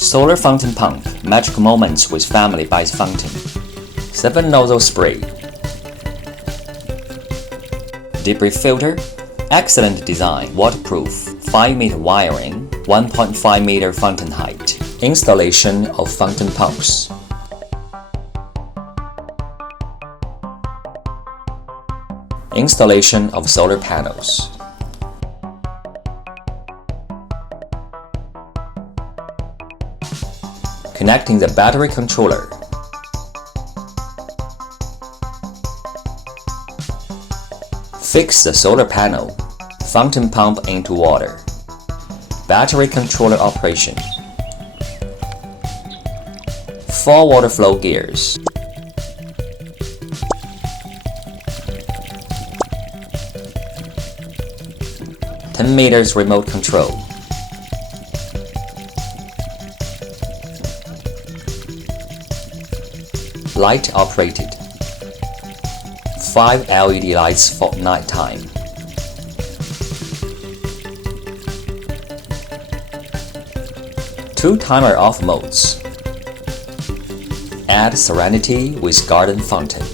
Solar fountain pump, magic moments with family by the fountain. 7 nozzle spray. Debris filter, excellent design, waterproof, 5-meter wiring, 1.5-meter fountain height. Installation of fountain pumps. Installation of solar panels. Connecting the battery controller. Fix the solar panel. Fountain pump into water. Battery controller operation. 4 water flow gears. (10 meters remote control. Light operated. 5 LED lights for nighttime. Two timer off modes. Add serenity with garden fountain.